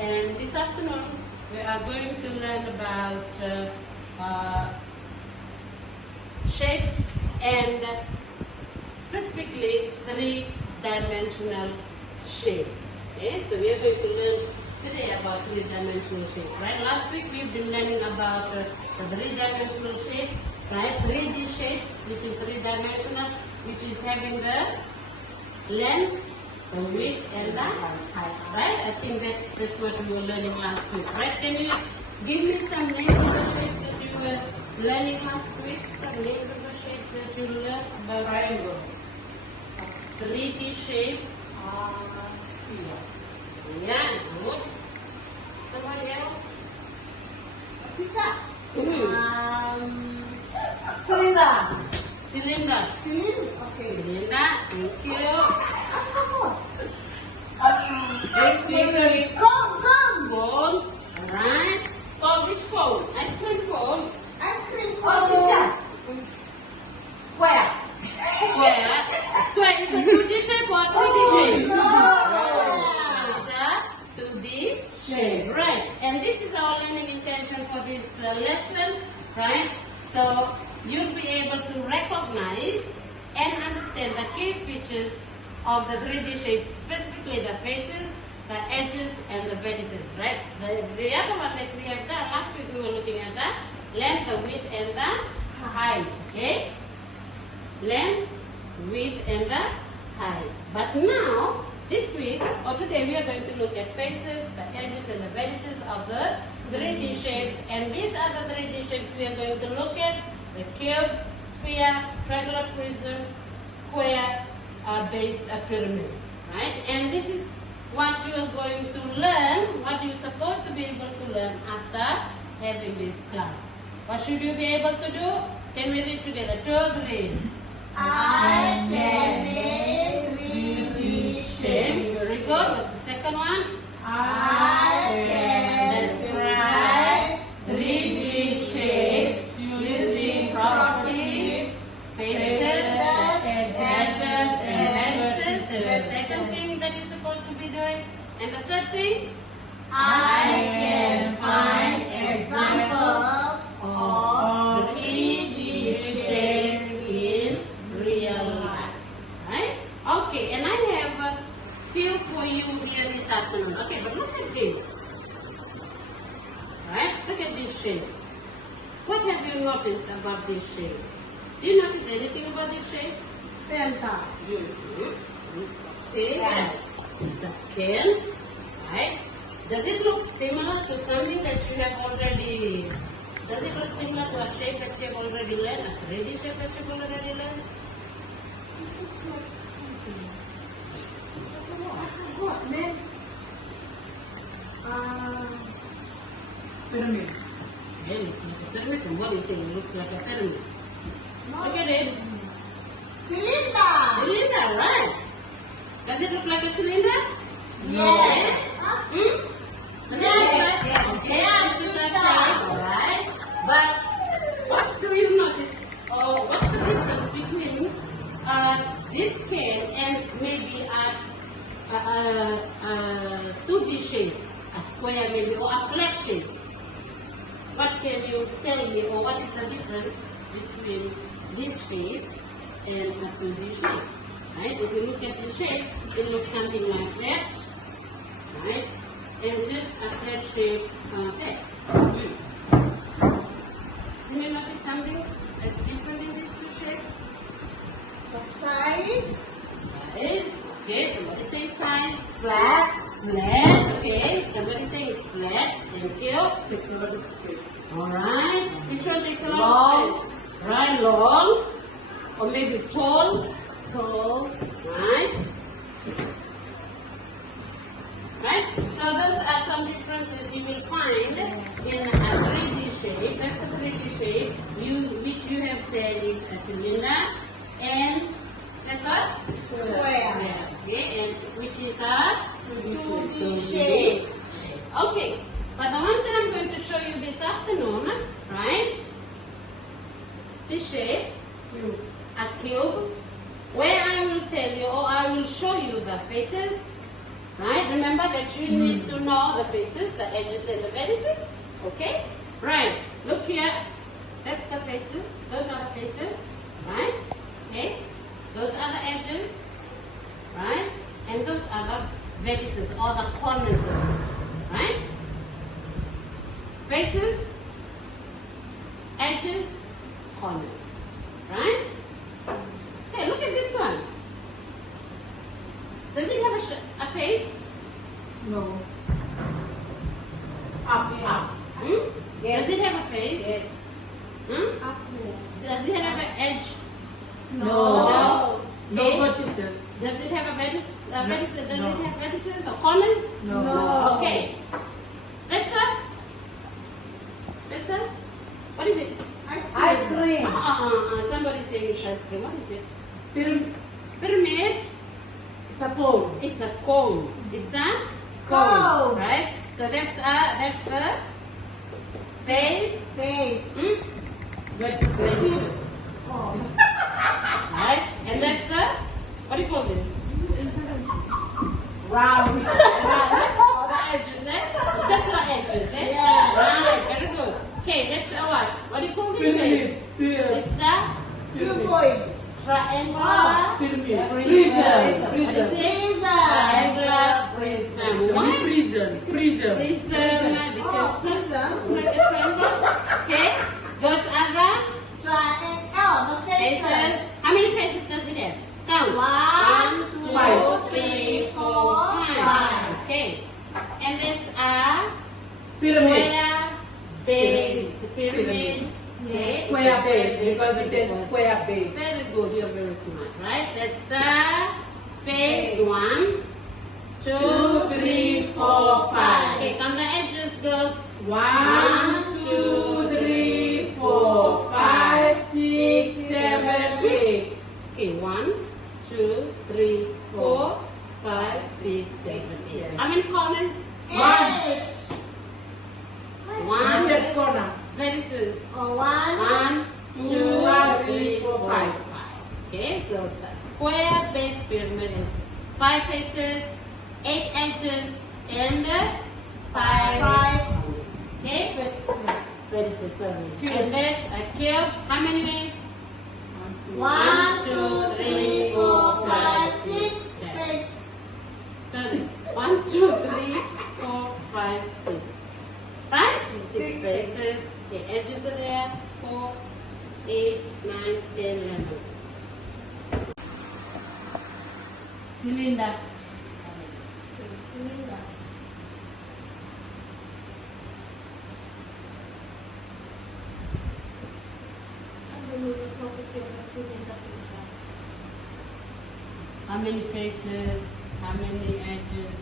And this afternoon we are going to learn about shapes and specifically three-dimensional shape. Okay, so we are going to learn today about three-dimensional shape. Right? Last week we've been learning about the three-dimensional shape, right? 3D shapes, which is three-dimensional, which is having the length, the width, and the height. Right? I think that's what we were learning last week. Right? Can you give me some names of the shapes that you were learning last week? Some names of the shapes that you learned about triangle. 3D shape. Sphere. Yeah, good. Somebody else? Pizza. Cylinder. Cylinder. Okay. Cylinder. Thank you. Next Favorite Cone. cone. Alright. So which cone? Ice cream cone. Ice cream cone. Pizza. Square. Square. Square is a 2D shape or 3D shape? No. It's a 2D shape. Right. And this is our learning intention for this lesson. Right. So you'll be able to recognize and understand the key features of the 3D shape, specifically the faces, the edges, and the vertices, right? The other one that we have done, last week we were looking at the length, the width, and the height, okay? Length, width, and the height. But now, this week, or today, we are going to look at faces, the edges, and the vertices of the 3D shapes. And these are the 3D shapes we are going to look at: the cube, sphere, triangular prism, square, base, pyramid, right? And this is what you are going to learn, what you're supposed to be able to learn after having this class. What should you be able to do? Can we read together? 2, 3. I can make 3D Shapes. shapes. Very good. What's the second one? I can describe 3D shapes using properties, Faces, edges, and vertices. And the second thing that you're supposed to be doing. And the third thing? I can find examples of 3D shapes in Real life. Right? Okay, and I have a few for you here this afternoon. Okay, but look at this. Right? Look at this shape. What have you noticed about this shape? Do you notice anything about this shape? Delta. Okay, right. It's a can, right? Does it look similar to something that you have already? Does it look similar to a shape that you have already learned? A 3D shape that you've already learned? It looks like something. I forgot, man. Pyramid. Yeah, it looks like a pyramid. And what is it? It looks like a pyramid. Look at it. Cylinder. Cylinder, right? Does it look like a cylinder? Yes. Hmm? Does it look like? Okay, this is a shape, alright. But what do you notice? Oh, what's the difference between this can and maybe a 2D shape, a square maybe, or a flat shape? What can you tell me, or what is the difference between this shape and a 2D shape? Right? If you look at the shape, it looks something like that, right? And just a flat shape there. You may notice something that's different in these two shapes. The size. Size. Okay, somebody say size. Flat. Flat. Okay, somebody say it's flat. Thank you. Alright. Which one takes a lot of space? Right, long. Or maybe tall. Tall. Right. Right? So those are some differences you will find in a 3D shape. That's a 3D shape, which you have said is a cylinder, and that's what? Square. Okay, and which is a 2D shape. Okay, but the ones that I'm going to show you this afternoon, right? This shape, a cube, where I will tell you, or I will show you the faces, Right? Remember that you need to know the faces, the edges and the vertices. Okay? Right. Look here. That's the faces. Those are the faces. Right? Okay? Those are the edges. Right? And those are the vertices or the corners of it. Right? Faces, edges, corners. Right? Okay, look at this one. Does it have a face? No. Yes. Hmm? Does it have a face? Yes. Hmm? Up here. Does it have an edge? No. No. No Okay. vertices. Does it have a vertice? Does No. it have vertices or corners? No. No. Okay. Let's what is it? Ice cream. Somebody saying it's ice cream. What is it? Pyramid. Pyramid. It's a cone. It's a cone. It's a Cone. right? So that's the face. Face. Hmm? Vertices. Oh. Right? And that's the what do you call this? Round. All the edges, eh? Circular edges, eh? Yes. Right, very good. Okay, that's what? What do you call this shape? Pyramid. It's the Cuboid. triangular Pyramid. prism. Prism. What is it? Prism. Triangular prism. Why? Prism. Prism. Prism, because Oh, prism. like a triangle. Okay, those are the Triangle. The faces. faces. How many faces does it have? Count. 1, 2, Five. 3, 4, 5. Okay. And it's a Pyramid. square base pyramid. Okay. Square base because it is square base. Very good. You're very smart, right? That's the face. 1, 2, 3, 4, 5. Okay. Count the edges, girls. 1, 2, 3, 4, 5, 6, 7, 8. Okay. 1, 2, 3, 4, 5, 6, 7, 8. How many corners? 8. One. Left corner. Vertices. Oh, 1. 1, 2, 2, 3, 4, 5. 5. Okay, so the square base pyramid is 5 faces, 8 edges, and 5. 5. Okay, vertices, sorry. And that's a cube. How many ways? 1, 2, 3, 4, 5, 6. Face. Sorry. 1, 2, 3, 4, 5, 6. Right? 6 faces. The edges are there. 4, 8, 9, 10, 11. Cylinder. Cylinder. I'm going to look over the cylinder picture. How many faces? How many edges?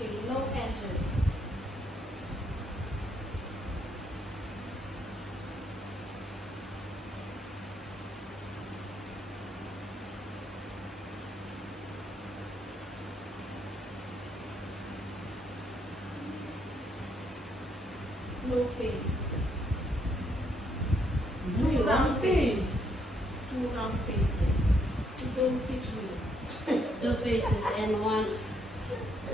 Okay, no edges. No face. Blue round face. 2 round faces. You don't teach me. 2 faces and one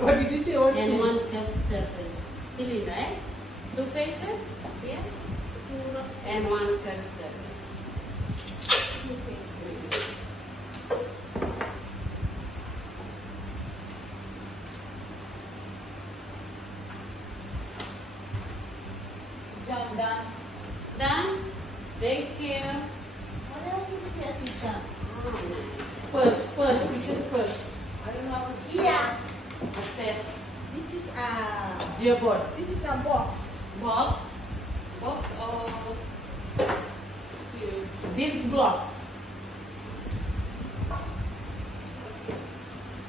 What did you say? What and face? one curved surface. Cylinder, eh? 2 faces here 2 round and one curved surface. 2 faces. Job done. Done. Thank you. What else is there, teacher? Oh, nice. First, which is first? I don't know how to see. Here. What's that? This is a Gearboard. box. Box. Box or cube? These blocks.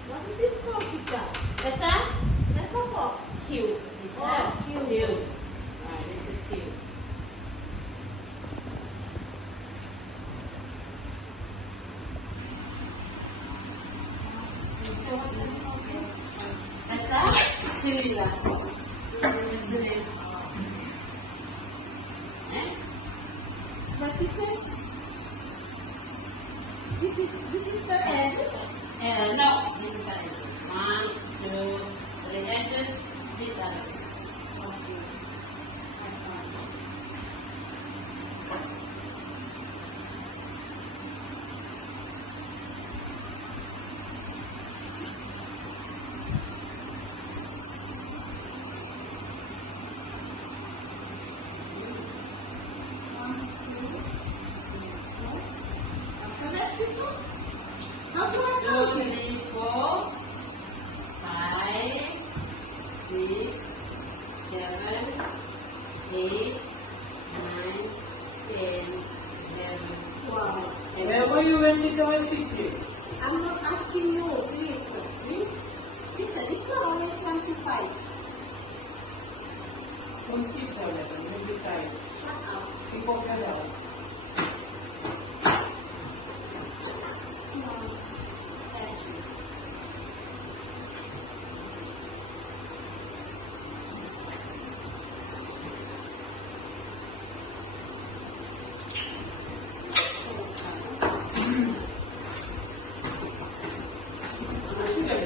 What is this called, teacher? That's a That's a box. cube. It's Oh, a cube. cube. Right, it's a cube. That's a cylinder. Cylinder. Eh? But this is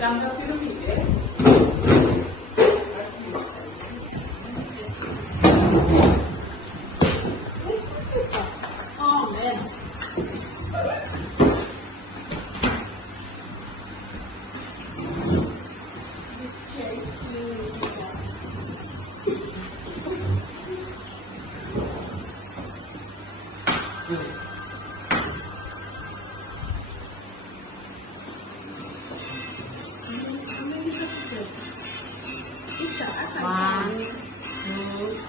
cambia piramide. Oh, man. This chair is really How many pieces? Picture, I can't count. 1, 2.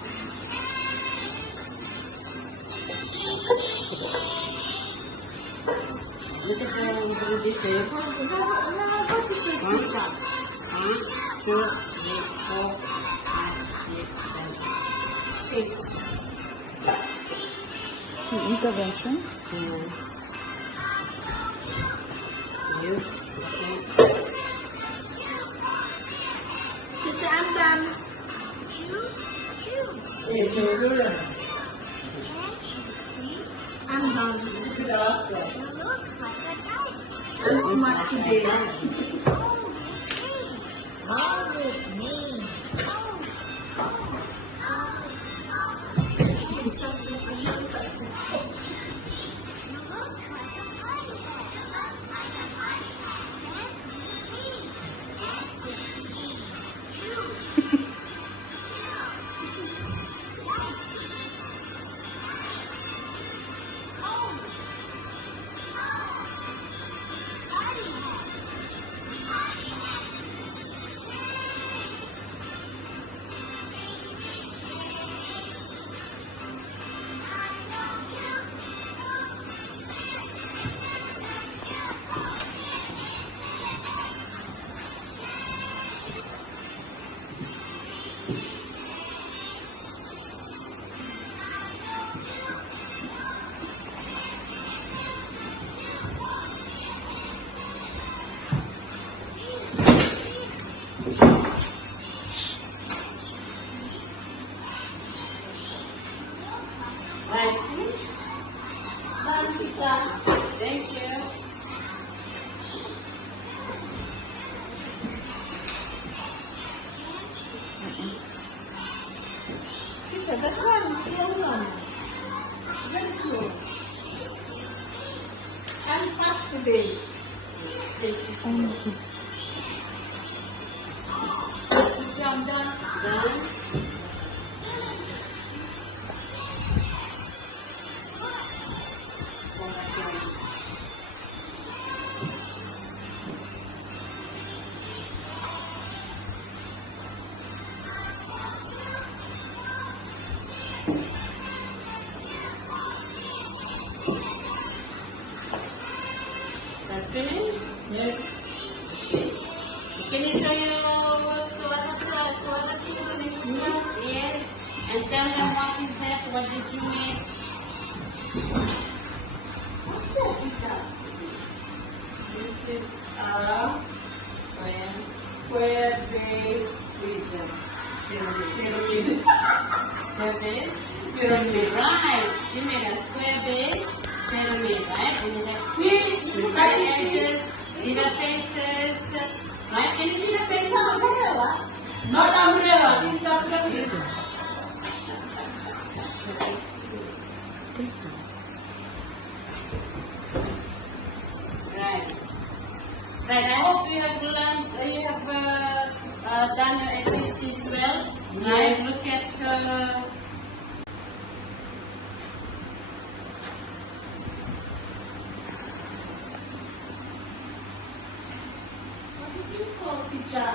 Look at how we do this. What is this picture? 1, 2, 3, 4, 5, 6, 7. 8. Intervention. You. Picture, I'm done. It's your turn. I'm done. This is the last one. I'm smart today. Right. Done, picture. Thank you. Picture, that one is slow down. Very slow. I'm fast today. Thank you. Good job, done. Done. That's finished? Yes. Can you show your work to other children in class? Yes. And tell them what is that, what did you make? What's that picture? This is a square base prism. Pyramid. Pyramid? Pyramid. Right. You made a square base pyramid, right? And you have See? square edges, see the faces, right? Can you see the faces of umbrella? Not umbrella. This is the pyramid. Right. Right. I hope you have learned, you have done your activities well. Right. Look at What is this called, picture?